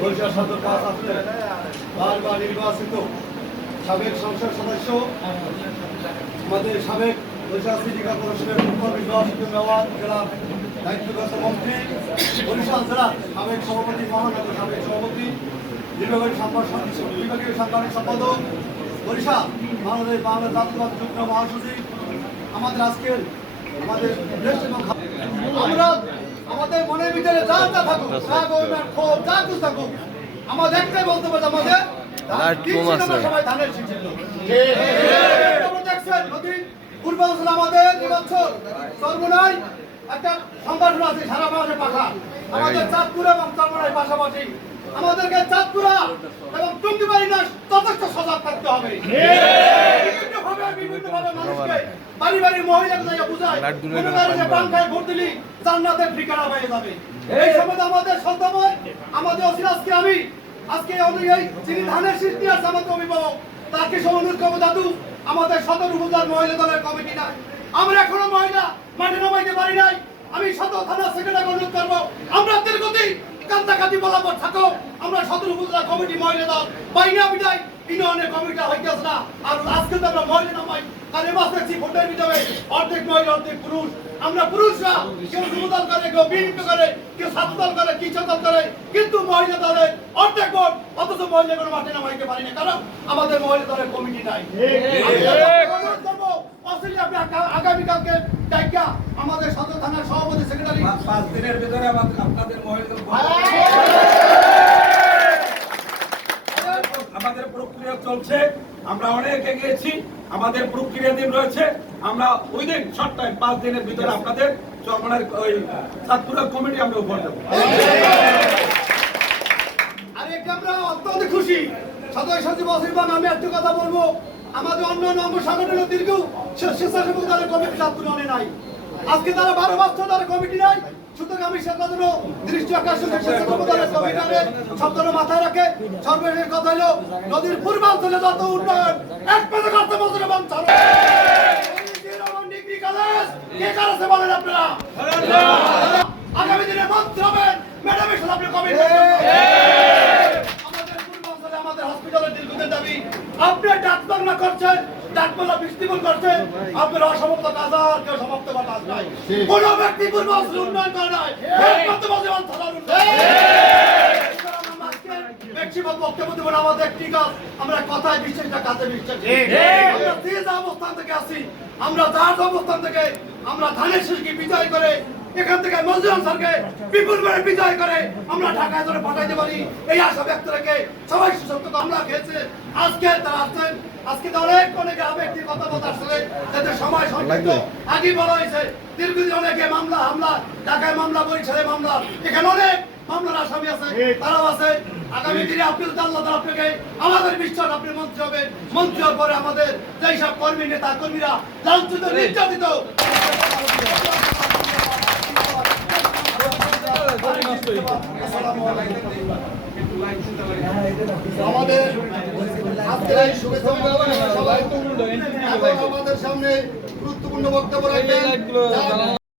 বরিশাল সদর পাঁচ আসনে বারবার নির্বাচিত সাবেক সংসদ সদস্য আমাদের সাবেক বরিশাল সিটি কর্পোরেশনের নির্বাচিত মেয়র জেলার দায়িত্বরত মন্ত্রী বরিশাল জেলার সাবেক সভাপতি মহানগর সাবেক সভাপতি বিভাগীয় সাংগঠনিক সম্পাদক বরিশাল বাংলাদেশ জাতীয়তাবাদী যুগ্ম মহাসচিব আমাদের আজকের আমাদের দেশ এবং আমরা আমাদের মনের ভিতরে যা যা থাকুক ক্ষোভ যা কিছু থাকুক আমাদের একটাই বলতে পারি আমাদের সবাই ধানের শীষ ছিল পূর্বাঞ্চল আমাদের এবছর সর্বনয় একটা সংগঠন আছে সারা মাসে পাখা আমাদের চাঁদপুর এবং চরমনাই পাশাপাশি আমাদেরকে চাঁদপুরা এবং টুঙ্গিবাড়ি না যথেষ্ট সজাগ থাকতে হবে বিভিন্নভাবে মানুষকে বাড়ি বাড়ির মহিলাকে বুঝায় পাঙ্খায় ভোট দিলি জান্নাতের ঠিকানা হয়ে যাবে এই সময় আমাদের সন্তান আমাদের অসিরাজকে আমি আজকে অনুযায়ী যিনি ধানের শীষ নিয়ে আসছে আমাদের অভিভাবক তাকে অনুরোধ করবো দাদু আমাদের সদর উপজেলার মহিলা দলের কমিটি নাই আমরা এখনো মহিলা মাঠে নামাইতে পারি নাই আমি সদর থানা সেক্রেটারি অনুরোধ করবো আমরা দীর্ঘদিন কান্দাকাটি বলার থাকো আমরা সদর উপজেলা কমিটি মহিলা দল বাইনা বিদায় ইউনিয়নের কমিটি হইতেছে না আর আজকে তো আমরা মহিলা নামাই কারণ মাস দেখছি ভোটের ভিতরে অর্ধেক মহিলা অর্ধেক পুরুষ আমরা পুরুষরা কেউ যুবদল করে কেউ বিএনপি করে কেউ ছাত্রদল করে কৃষক দল করে কিন্তু মহিলা দলের অর্ধেক ভোট অথচ মহিলা কোনো মাঠে নামাইতে পারি না কারণ আমাদের মহিলা দলের কমিটি নাই আগামীকালকে ডাইকা আমাদের সদর থানার সভাপতি সেক্রেটারি 5 দিনের ভিতরে আপনাদের মহিলা আমাদের প্রক্রিয়া চলছে আমরা অনেক এগিয়েছি আমাদের প্রক্রিয়া দিন রয়েছে আমরা ওই দিন শর্ট টাইম 5 দিনের ভিতরে আপনাদের চরমনার ওই চাঁদপুরা কমিটি আমরা উপহার দেব আরে আমরা অত্যন্ত খুশি সদস্য সচিব অসিরবান আমি একটু কথা বলবো আমাদের অন্যান্য অঙ্গ সংগঠনের দীর্ঘ স্বেচ্ছাসেবক দলের কমিটি চাঁদপুরে অনে নাই আজকে তারা 12 বছর ধরে কমিটি নাই সুতরাং আমি সেটার জন্য দৃষ্টি আকর্ষণ স্বেচ্ছাসেবক দলের কমিটি সবগুলো মাথায় রাখে সর্বশেষ কথা হলো নদীর পূর্বাঞ্চলে যত উন্নয়ন এক পেতে করতে বছর এবং ডিগ্রি কলেজ কে কারণে বলেন আপনারা আগামী দিনে মন্ত্রী হবেন ম্যাডাম এসে আপনি কমিটি আমাদের হসপিটালের দীর্ঘদিন দাবি আপনি ডাক্তার না করছেন ডাক্তাররা বৃষ্টিমূল করছেন আপনার অসমাপ্ত কাজ আর কেউ সমাপ্ত করা কাজ নাই কোন ব্যক্তি পূর্বাঞ্চল উন্নয়ন করে নাই একমাত্র বলতে থানার ব্যক্তিগত বক্তব্য দেবেন আমাদের একটি কাজ আমরা কথায় বিশ্বাস না কাজে বিশ্বাস আমরা যে অবস্থান থেকে আসি আমরা যার অবস্থান থেকে আমরা ধানের শীষকে বিজয় করে এখান থেকে মজদুর আনসারকে বিপুল করে বিজয় করে আমরা ঢাকায় ধরে পাঠাইতে পারি এই আশা ব্যক্ত রেখে সবাই সুসপ্ত আমরা খেয়েছে আজকে তারা আসছেন আজকে তো অনেকে আবেগটি কথা বলতে আসলে যাদের সময় সংক্ষিপ্ত আগে বলা হয়েছে দীর্ঘদিন অনেকে মামলা হামলা ঢাকায় মামলা বরিশালে মামলা এখানে অনেক মামলার আসামি আছে তারাও আছে আগামী দিনে আপনি আল্লাহ তাআলা আপনাকে আমাদের বিশ্বাস আপনি মন্ত্রী হবে মন্ত্রী হওয়ার পরে আমাদের যেই সব কর্মী নেতা কর্মীরা লাঞ্ছিত নির্যাতিত আমাদের আজকের এই শুভেচ্ছা সবাই আমাদের সামনে গুরুত্বপূর্ণ বক্তব্য রাখবেন